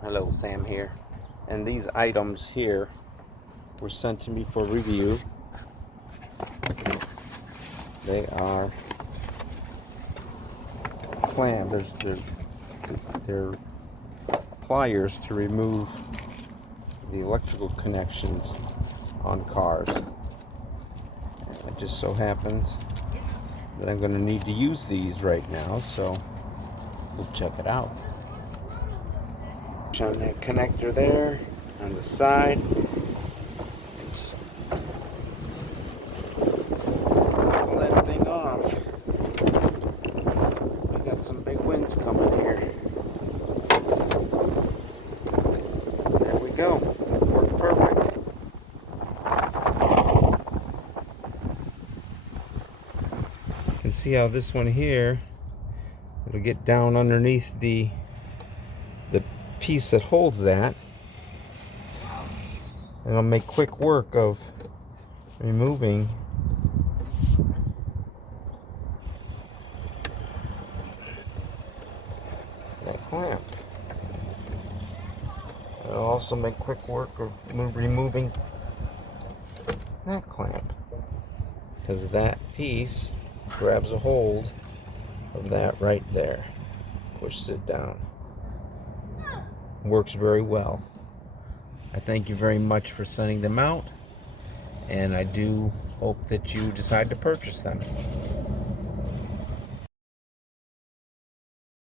Hello, Sam here. And these items here were sent to me for review. They are they're pliers to remove the electrical connections on cars. And it just so happens that I'm going to need to use these right now, so we'll check it out. On that connector there on the side, and just pull that thing off. We got some big winds coming here. There we go. Worked perfect. You can see how this one here, it'll get down underneath the piece that holds that, and I'll make quick work of removing that clamp. I'll also make quick work of removing that clamp, because that piece grabs a hold of that right there, pushes it down. Works very well. I thank you very much for sending them out, and I do hope that you decide to purchase them.